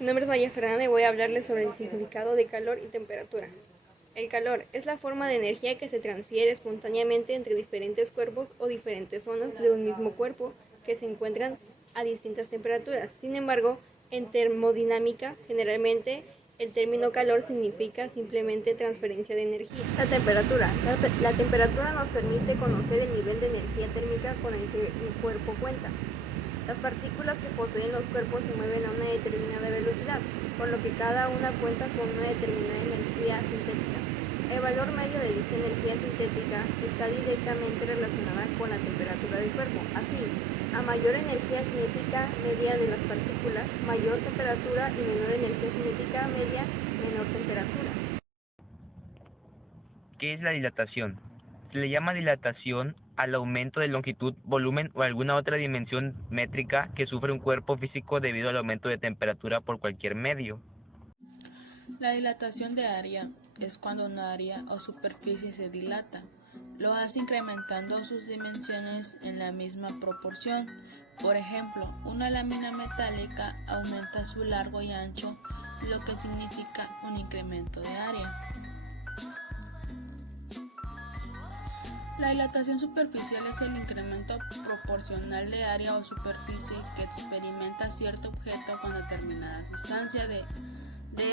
Mi nombre es María Fernanda y voy a hablarles sobre el significado de calor y temperatura. El calor es la forma de energía que se transfiere espontáneamente entre diferentes cuerpos o diferentes zonas de un mismo cuerpo que se encuentran a distintas temperaturas. Sin embargo, en termodinámica, generalmente el término calor significa simplemente transferencia de energía. La temperatura. La temperatura nos permite conocer el nivel de energía térmica con el que el cuerpo cuenta. Las partículas que poseen los cuerpos se mueven a una determinada velocidad, por lo que cada una cuenta con una determinada energía sintética. El valor medio de dicha energía sintética está directamente relacionada con la temperatura del cuerpo. Así, a mayor energía cinética media de las partículas, mayor temperatura, y menor energía cinética media, menor temperatura. ¿Qué es la dilatación? Se le llama dilatación al aumento de longitud, volumen o alguna otra dimensión métrica que sufre un cuerpo físico debido al aumento de temperatura por cualquier medio. La dilatación de área es cuando un área o superficie se dilata. Lo hace incrementando sus dimensiones en la misma proporción. Por ejemplo, una lámina metálica aumenta su largo y ancho, lo que significa un incremento de área. La dilatación superficial es el incremento proporcional de área o superficie que experimenta cierto objeto con determinada sustancia de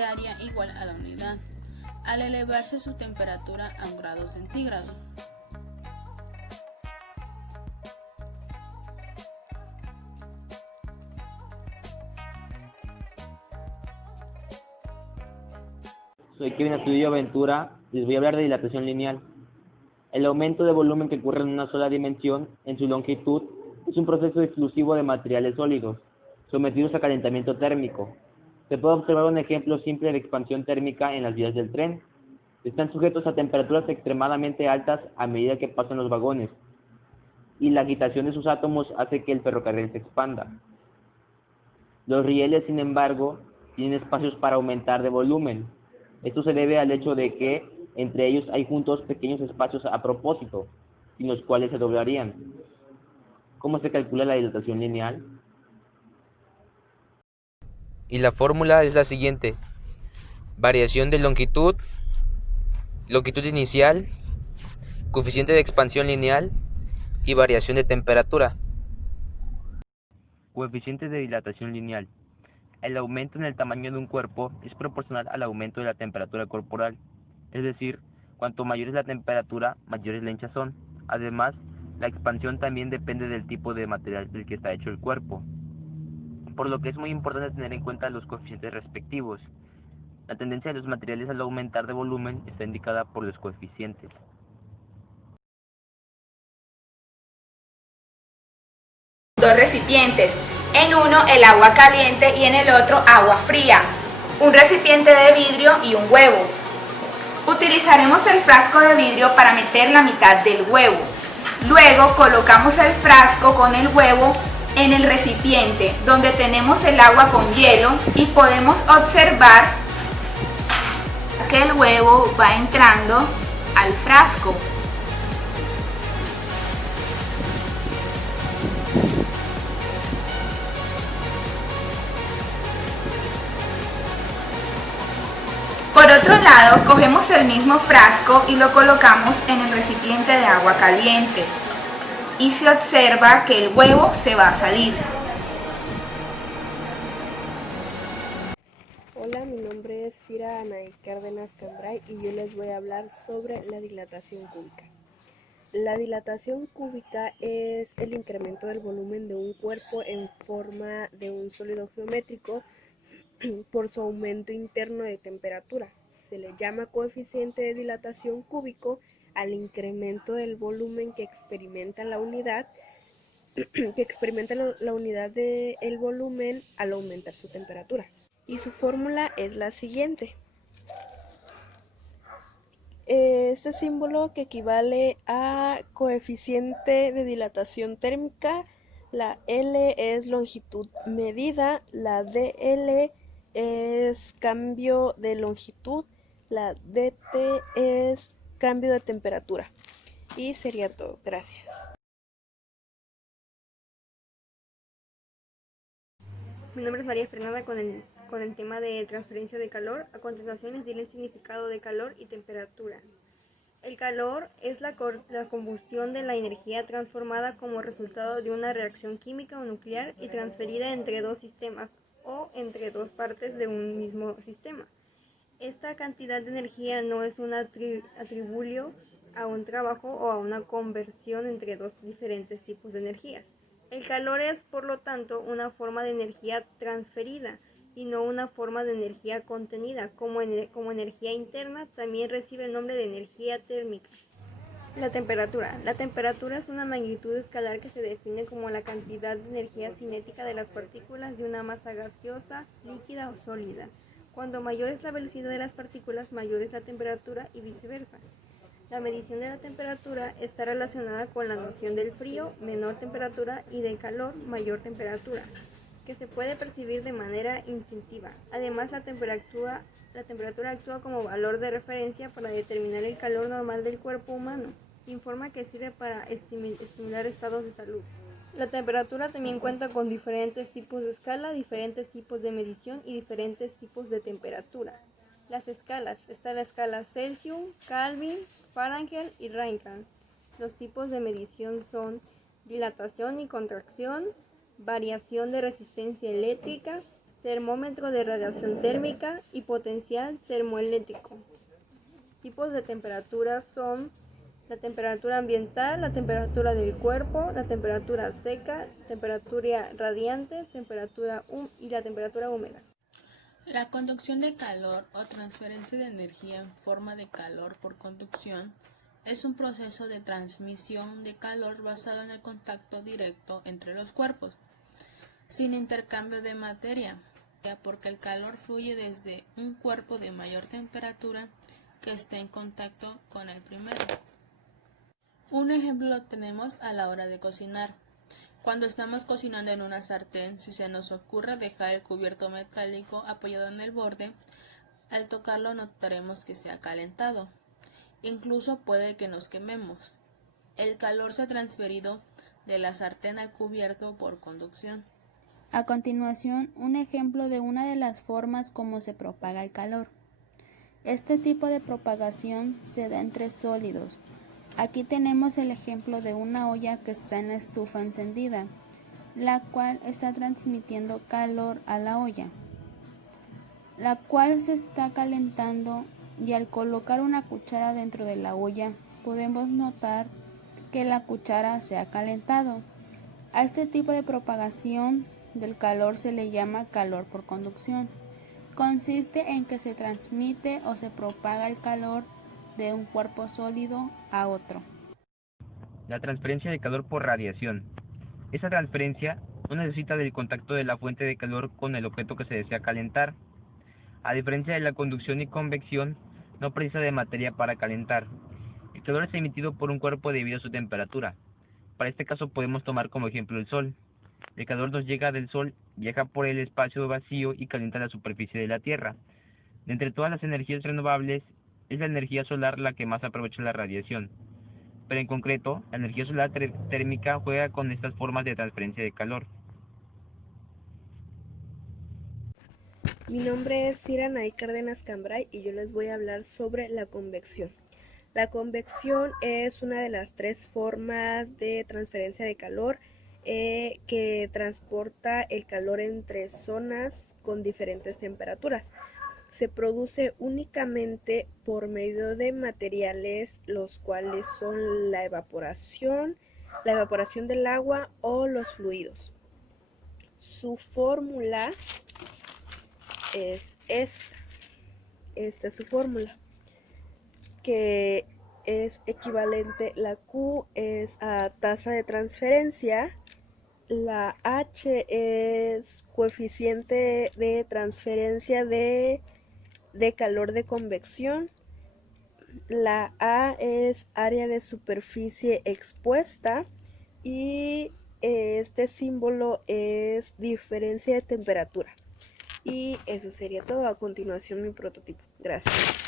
área igual a la unidad, al elevarse su temperatura a 1 grado centígrado. Soy Kevin Astudillo Ventura y les voy a hablar de dilatación lineal. El aumento de volumen que ocurre en una sola dimensión, en su longitud, es un proceso exclusivo de materiales sólidos, sometidos a calentamiento térmico. Se puede observar un ejemplo simple de expansión térmica en las vías del tren. Están sujetos a temperaturas extremadamente altas a medida que pasan los vagones, y la agitación de sus átomos hace que el ferrocarril se expanda. Los rieles, sin embargo, tienen espacios para aumentar de volumen. Esto se debe al hecho de que entre ellos hay juntos pequeños espacios a propósito, sin los cuales se doblarían. ¿Cómo se calcula la dilatación lineal? Y la fórmula es la siguiente: variación de longitud, longitud inicial, coeficiente de expansión lineal y variación de temperatura. Coeficiente de dilatación lineal. El aumento en el tamaño de un cuerpo es proporcional al aumento de la temperatura corporal, es decir, cuanto mayor es la temperatura, mayor es la hinchazón. Además, la expansión también depende del tipo de material del que está hecho el cuerpo, por lo que es muy importante tener en cuenta los coeficientes respectivos. La tendencia de los materiales al aumentar de volumen está indicada por los coeficientes. Dos recipientes, en uno el agua caliente y en el otro agua fría, un recipiente de vidrio y un huevo. Utilizaremos el frasco de vidrio para meter la mitad del huevo. Luego colocamos el frasco con el huevo en el recipiente donde tenemos el agua con hielo y podemos observar que el huevo va entrando al frasco. Por otro lado, cogemos el mismo frasco y lo colocamos en el recipiente de agua caliente y se observa que el huevo se va a salir. Hola, mi nombre es Cira Anaí Cárdenas Cambray y yo les voy a hablar sobre la dilatación cúbica. La dilatación cúbica es el incremento del volumen de un cuerpo en forma de un sólido geométrico por su aumento interno de temperatura. Se le llama coeficiente de dilatación cúbico al incremento del volumen que experimenta la unidad del volumen al aumentar su temperatura. Y su fórmula es la siguiente. Este símbolo que equivale a coeficiente de dilatación térmica, la L es longitud medida, la DL es cambio de longitud, la DT es cambio de temperatura. Y sería todo. Gracias. Mi nombre es María Fernanda con el con el tema de transferencia de calor. A continuación les diré el significado de calor y temperatura. El calor es la combustión de la energía transformada como resultado de una reacción química o nuclear y transferida entre dos sistemas o entre dos partes de un mismo sistema. Esta cantidad de energía no es un atributo a un trabajo o a una conversión entre dos diferentes tipos de energías. El calor es, por lo tanto, una forma de energía transferida y no una forma de energía contenida. Como energía interna, también recibe el nombre de energía térmica. La temperatura. La temperatura es una magnitud escalar que se define como la cantidad de energía cinética de las partículas de una masa gaseosa, líquida o sólida. Cuando mayor es la velocidad de las partículas, mayor es la temperatura y viceversa. La medición de la temperatura está relacionada con la noción del frío, menor temperatura, y del calor, mayor temperatura, que se puede percibir de manera instintiva. Además, la temperatura actúa como valor de referencia para determinar el calor normal del cuerpo humano. Informa que sirve para estimular estados de salud. La temperatura también cuenta con diferentes tipos de escala, diferentes tipos de medición y diferentes tipos de temperatura. Las escalas. Está la escala Celsius, Kelvin, Fahrenheit y Reinhardt. Los tipos de medición son dilatación y contracción, variación de resistencia eléctrica, termómetro de radiación térmica y potencial termoeléctrico. Tipos de temperatura son la temperatura ambiental, la temperatura del cuerpo, la temperatura seca, temperatura radiante, y la temperatura húmeda. La conducción de calor o transferencia de energía en forma de calor por conducción es un proceso de transmisión de calor basado en el contacto directo entre los cuerpos, sin intercambio de materia, porque el calor fluye desde un cuerpo de mayor temperatura que esté en contacto con el primero. Un ejemplo lo tenemos a la hora de cocinar. Cuando estamos cocinando en una sartén, si se nos ocurre dejar el cubierto metálico apoyado en el borde, al tocarlo notaremos que se ha calentado. Incluso puede que nos quememos. El calor se ha transferido de la sartén al cubierto por conducción. A continuación, un ejemplo de una de las formas como se propaga el calor. Este tipo de propagación se da entre sólidos. Aquí tenemos el ejemplo de una olla que está en la estufa encendida, la cual está transmitiendo calor a la olla, la cual se está calentando, y al colocar una cuchara dentro de la olla podemos notar que la cuchara se ha calentado. A este tipo de propagación del calor se le llama calor por conducción. Consiste en que se transmite o se propaga el calor de un cuerpo sólido a otro. La transferencia de calor por radiación. Esa transferencia no necesita del contacto de la fuente de calor con el objeto que se desea calentar. A diferencia de la conducción y convección, no precisa de materia para calentar. El calor es emitido por un cuerpo debido a su temperatura. Para este caso podemos tomar como ejemplo el Sol. El calor nos llega del Sol, viaja por el espacio vacío y calienta la superficie de la Tierra. De entre todas las energías renovables, es la energía solar la que más aprovecha la radiación. Pero en concreto, la energía solar térmica juega con estas formas de transferencia de calor. Mi nombre es Cira Nay Cárdenas Cambray y yo les voy a hablar sobre la convección. La convección es una de las tres formas de transferencia de calor que transporta el calor entre zonas con diferentes temperaturas. Se produce únicamente por medio de materiales los cuales son la evaporación del agua o los fluidos. Su fórmula es esta es su fórmula, que es equivalente, la Q es a tasa de transferencia, la H es coeficiente de transferencia de calor de convección, la A es área de superficie expuesta y este símbolo es diferencia de temperatura. Y eso sería todo. A continuación mi prototipo. Gracias.